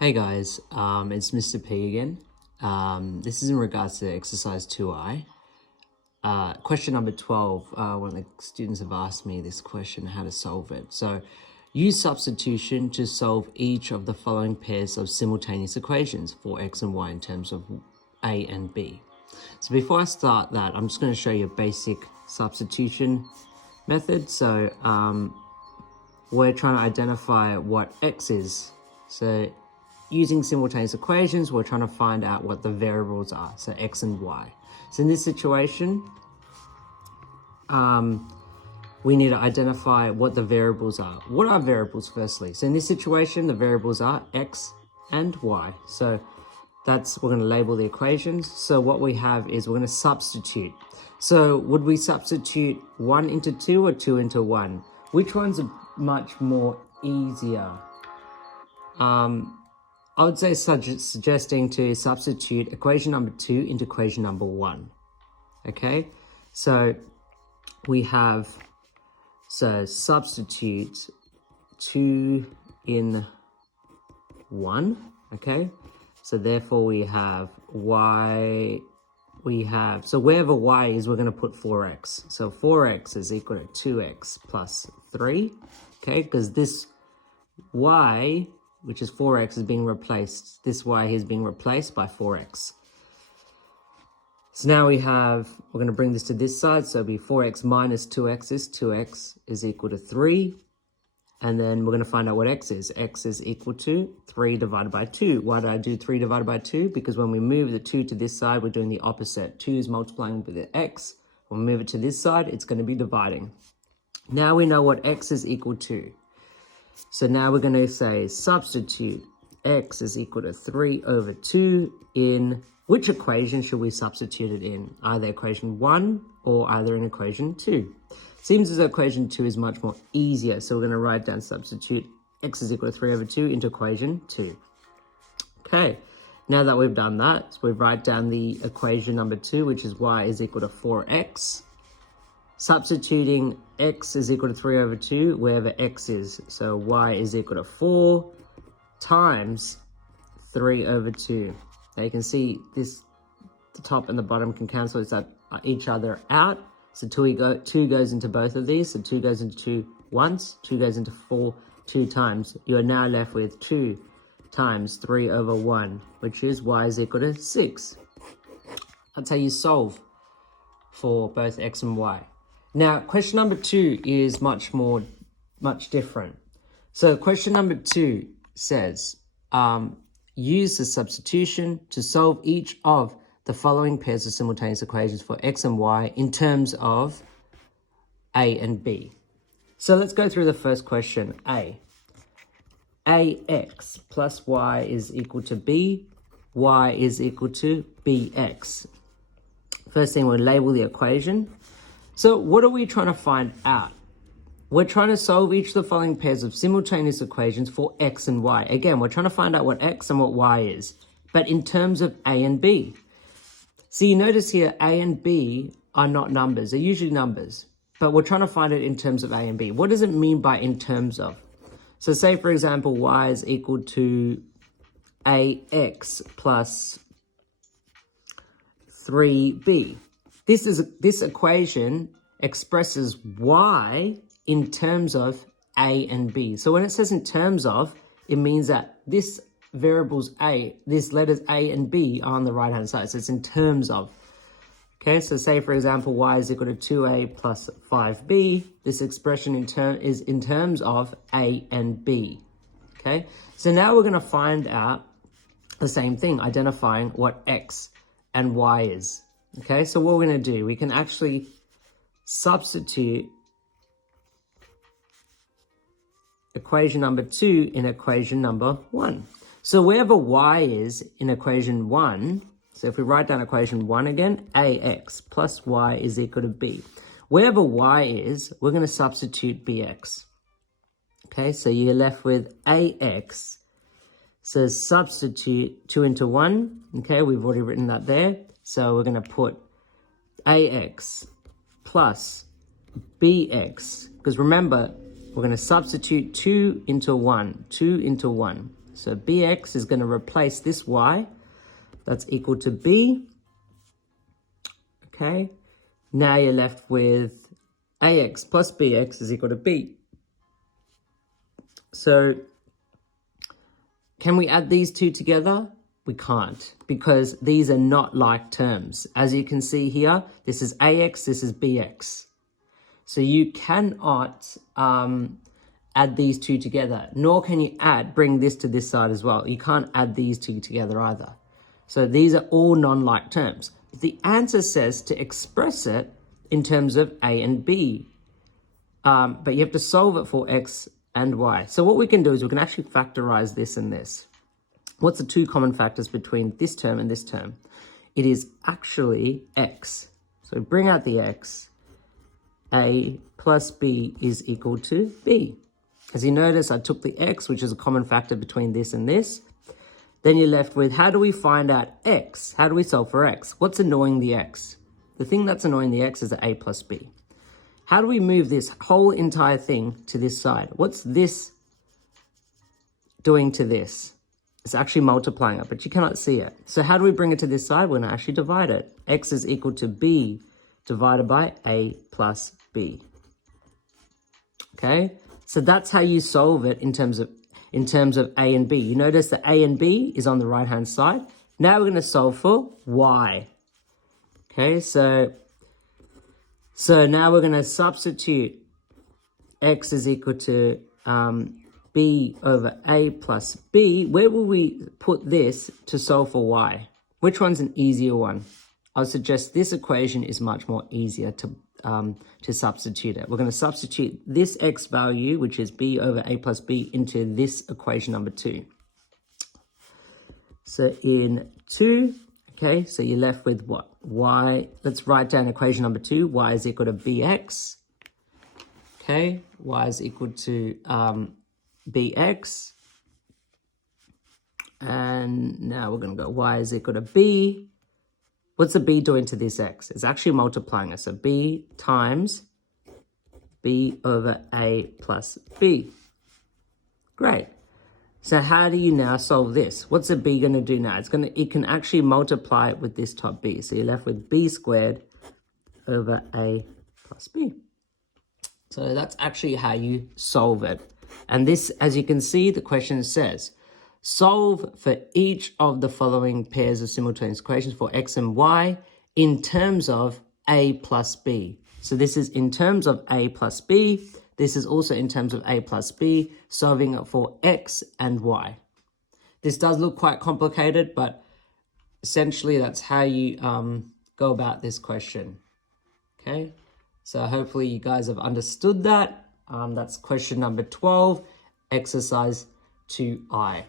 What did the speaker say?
Hey guys, it's Mr. P again. This is in regards to exercise 2i. Question number 12, one of the students have asked me this question, how to solve it. So, use substitution to solve each of the following pairs of simultaneous equations for x and y in terms of a and b. So before I start that, I'm just going to show you a basic substitution method. So, we're trying to identify what x is. So, using simultaneous equations, we're trying to find out what the variables are, so x and y. So in this situation, we need to identify what the variables are. What are variables firstly? So in this situation, the variables are x and y. So we're going to label the equations. So what we have is we're going to substitute. So would we substitute 1 into 2 or 2 into 1? Which one's much more easier? I would say suggesting to substitute equation number 2 into equation number 1. Okay, so we have, substitute 2 in 1. Okay, so therefore we have y, so wherever y is, we're going to put 4x. So 4x is equal to 2x plus 3. Okay, because this y, which is 4x, is being replaced. This y is being replaced by 4x. So now we're going to bring this to this side. So it'll be 4x minus 2x is 2x is equal to 3. And then we're going to find out what x is. X is equal to 3 divided by 2. Why did I do 3 divided by 2? Because when we move the 2 to this side, we're doing the opposite. 2 is multiplying with the x. When we move it to this side, it's going to be dividing. Now we know what x is equal to. So now we're going to say substitute x is equal to 3 over 2 in which equation should we substitute it in? Either equation 1 or either in equation 2. Seems as though equation 2 is much more easier. So we're going to write down substitute x is equal to 3 over 2 into equation 2. Okay, now that we've done that, so we write down the equation number 2, which is y is equal to 4x. Substituting x is equal to 3 over 2 wherever x is. So y is equal to 4 times 3 over 2. Now you can see this, the top and the bottom can cancel each other out. So 2 goes into both of these. So 2 goes into 2 once, 2 goes into 4 2 times. You are now left with 2 times 3 over 1, which is y is equal to 6. That's how you solve for both x and y. Now, question number 2 is much different. So question number 2 says, use the substitution to solve each of the following pairs of simultaneous equations for x and y in terms of a and b. So let's go through the first question, a. ax plus y is equal to b, y is equal to bx. First thing, we'll label the equation. So what are we trying to find out? We're trying to solve each of the following pairs of simultaneous equations for x and y. Again, we're trying to find out what x and what y is, but in terms of a and b. So you notice here, a and b are not numbers. They're usually numbers, but we're trying to find it in terms of a and b. What does it mean by in terms of? So say, for example, y is equal to ax plus 3b. This equation expresses y in terms of a and b. So when it says in terms of, it means that this variable's a, this letters a and b are on the right hand side. So it's in terms of. Okay, so say for example, y is equal to 2a plus 5b. This expression is in terms of a and b. Okay, so now we're going to find out the same thing, identifying what x and y is. Okay, so what we're going to do, we can actually substitute equation number 2 in equation number 1. So wherever y is in equation 1, so if we write down equation 1 again, ax plus y is equal to b. Wherever y is, we're going to substitute bx. Okay, so you're left with ax. So substitute 2 into 1. Okay, we've already written that there. So we're going to put ax plus bx, because remember, we're going to substitute 2 into 1, 2 into 1. So bx is going to replace this y. That's equal to b. Okay. Now you're left with ax plus bx is equal to b. So can we add these two together? We can't, because these are not like terms. As you can see here, this is ax, this is bx. So you cannot add these two together, nor can you bring this to this side as well. You can't add these two together either. So these are all non-like terms. The answer says to express it in terms of a and b, but you have to solve it for x and y. So what we can do is we can actually factorize this and this. What's the two common factors between this term and this term? It is actually x. So bring out the x. A plus b is equal to b. As you notice, I took the x, which is a common factor between this and this. Then you're left with, how do we find out x? How do we solve for x? What's annoying the x? The thing that's annoying the x is a plus b. How do we move this whole entire thing to this side? What's this doing to this? It's actually multiplying it, but you cannot see it. So how do we bring it to this side? We're going to actually divide it. X is equal to b divided by a plus b. Okay, so that's how you solve it in terms of a and b. You notice that a and b is on the right hand side. Now we're going to solve for y. Okay, so now we're going to substitute x is equal to b over a plus b. Where will we put this to solve for y? Which one's an easier one? I would suggest this equation is much more easier to substitute it. We're going to substitute this x value, which is b over a plus b, into this equation number 2. So in 2, okay, so you're left with what? Y, let's write down equation number 2. Y is equal to bx. Okay, y is equal to bx. And now we're going to go y is equal to b. What's the b doing to this x? It's actually multiplying it. So b times b over a plus b. Great. So how do you now solve this? What's the b going to do now? It can actually multiply it with this top b. So you're left with b squared over a plus b. So that's actually how you solve it. And this, as you can see, the question says, solve for each of the following pairs of simultaneous equations for x and y in terms of a plus b. So this is in terms of a plus b. This is also in terms of a plus b, solving it for x and y. This does look quite complicated, but essentially that's how you go about this question. Okay, so hopefully you guys have understood that. That's question number 12, exercise 2I.